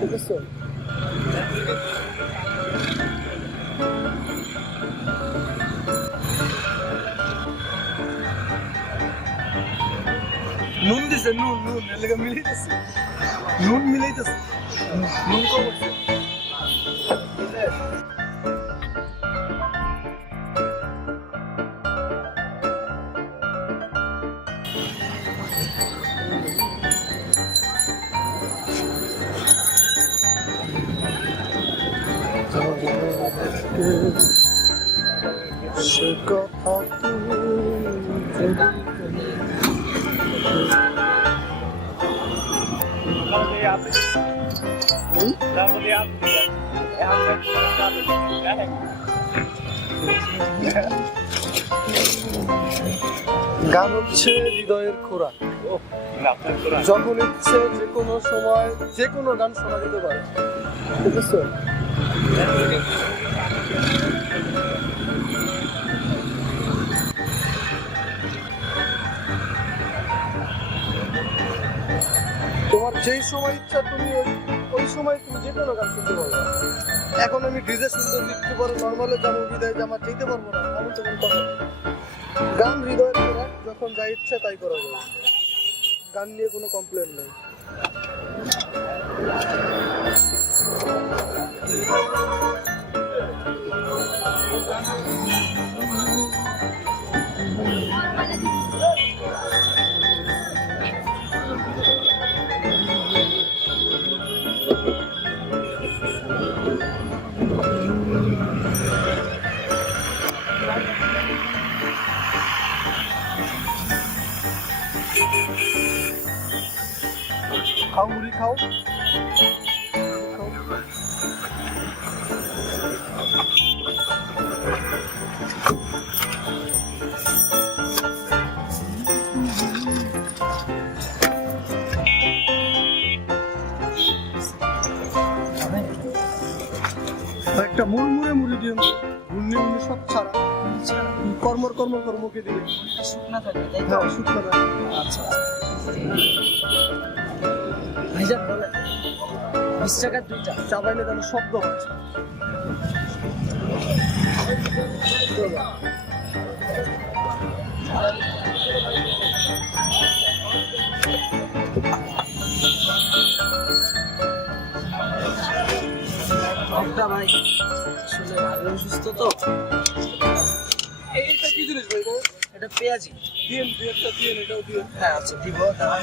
ঠিক আছে নুন দিছে নুন নুন এর লাগা মিলাইতেছে নুন মিলাইতেছে নুন কম আছে সে কথা গান হচ্ছে হৃদয়ের খোরাক যখন ইচ্ছে যে কোনো সময় যে কোনো গান শোনা যেতে পারে ঠিক আছে তোমার যেই সময় ইচ্ছা তুমি ওই সময় তুমি যে কোনো গান শুনতে পারবে এখন আমি ডিজে শুনতে দিতে পারো নর্মালে যাবো বিদায় যে আমার যেতে পারবো না আমি তো কোনো কথা গান হৃদয়ের খোরাক যখন যা ইচ্ছা তাই করা যাবে গান নিয়ে কোনো কমপ্লেন নেই খাও মুড়ি খাও একটা মুড়মুড়ে মুড়ি দিয়ে মুড়ি মুড়ি সব ছাড়া কর্মর কর্মর কর্মকে দিলে শুকনা থাকে তাই তো শুকনা থাকে আচ্ছা ভাইজান বলে 20 টাকা দুইটা চাবাইলে যেন শব্দ হচ্ছে একটা ভাই আসলে ভালো অসুস্থ তো এইটা কি জিনিস ভাই এটা পেঁয়াজি দিয়ে একটা দিয়ে এটাও দিয়ে হ্যাঁ আচ্ছা দিব দাঁড়ান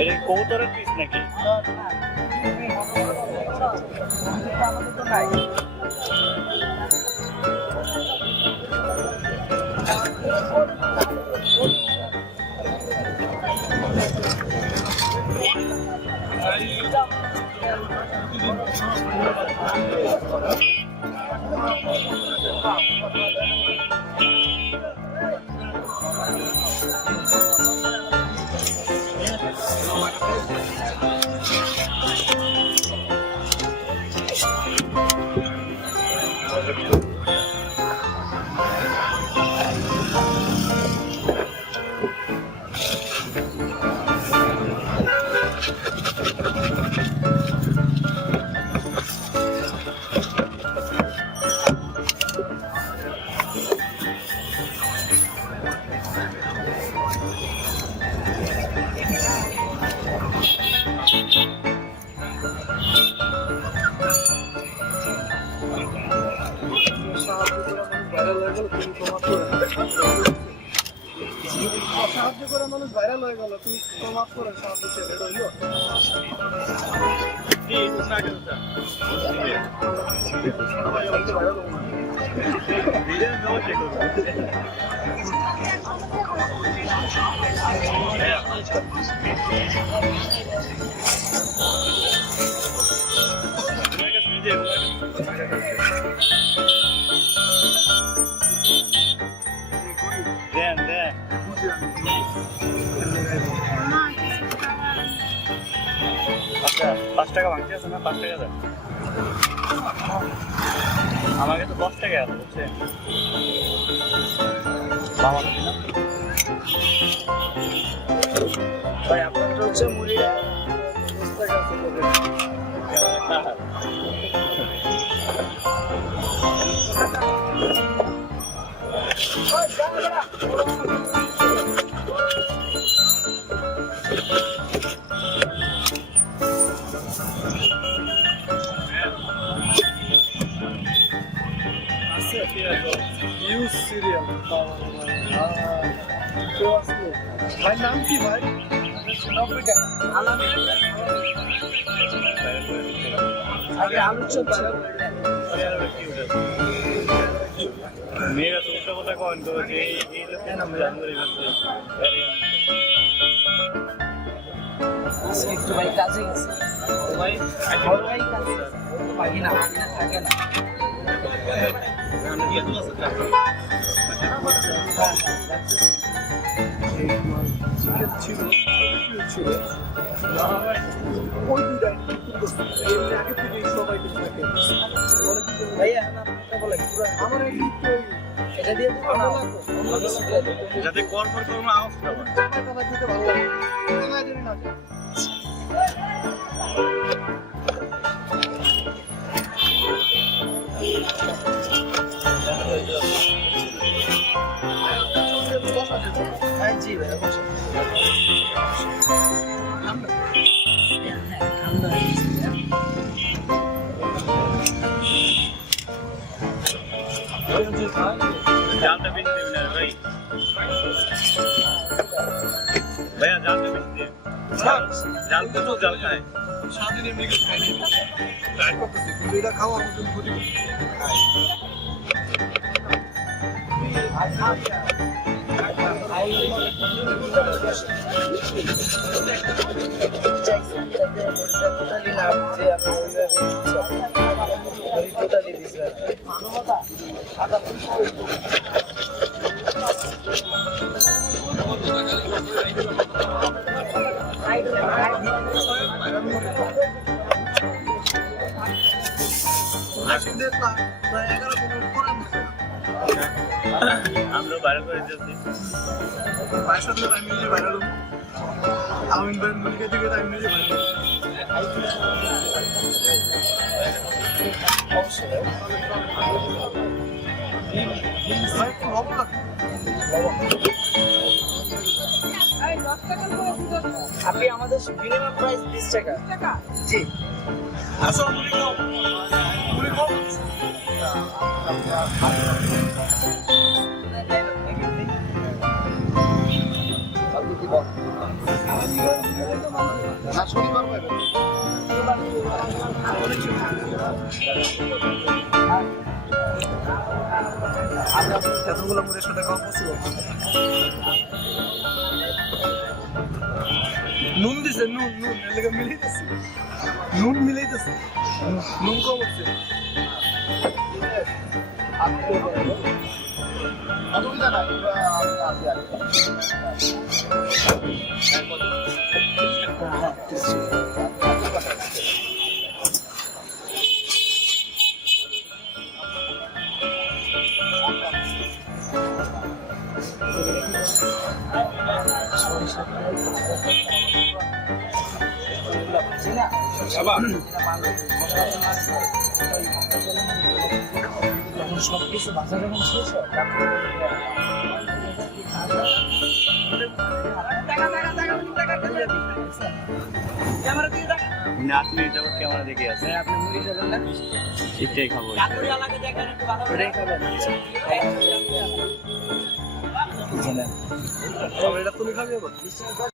এটা কবুতরের পিস নাকি আমাদের তো নাই সাহায্য করে মানুষ ভাইরাল হয়ে গেল তুমি মাফ করে সাহায্য ছেড়ে রইল আচ্ছা 5 টাকা ভাঙছে আছে না 5 টাকা দাও আমাকে তো 10 টাকা আছে বুঝছেন বাবা না ভাই আপনার হচ্ছে মুড়িটা 10 টাকা আছে ইউজ সিরিয়াল ভাই নাম কি ভাই 90 টাকা আলামিন আগে আলু চপ মেয়েরা তো উল্টা কথা কন তো যে এই লোক কেন জানুয়ারি মাসে একটু ভাই কাজে গেছে ভাই বড় ভাই কাজে গেছে বাকি না আমি না থাকে না আমি দিয়ে তো আছে চিকেন ছিল ছিল ওই দুইটা এর আগে থেকে সবাই কিছু থাকে ভাইয়া না আপনাকে বলে আমার একটু এটা দিয়ে দিবো না অন্য কিছু দিয়ে দিবো যাতে কর্মর কর্ম আওয়াজটা হয় টাকা খেতে ভালো লাগে টাকা দেন না হ্যাঁ জি ভাইয়া বসে ঠান্ডা হয়ে গেছে জালটা বেশি দেবেন না ভাই ভাইয়া জালটা বেশি দেবেন জাল তো জাল খায় স্বাধীন এমনি কিছু খাইনি ট্রাই করতেছি কিন্তু এটা খাওয়ার মতন ক্ষতি টোটালি না যে আমি টোটালি দিয়েছিলাম প্রায় 11 দিনের পরে আমরা বাইরে করে যাচ্ছি বাইশ সাথে টাইম নিজে বাইরে আলামিন ভাই মুলিকা থেকে টাইম নিজে বাইরে ভাই একটু লবণ লাগবে আপনি আমাদের মিনিমাম প্রাইস 20 টাকা জি আসো মুলি খাও মুলি খাও না শনিবার পাবে এতগুলো মুড়ি সাথে খাওয়া পসিবল নুন দিছে নুন নুন এর লেগে মিলাইতেছে নুন মিলাইতেছে নুন কম হচ্ছে সবকিছু বাজার যখন শেষ হয় আপনি যাবো ক্যামেরা দেখে আছে আপনি মুড়ি যাবেন না ঠিকঠাক খাবো ওটাই খাবেন এটা তুমি খাবি আবার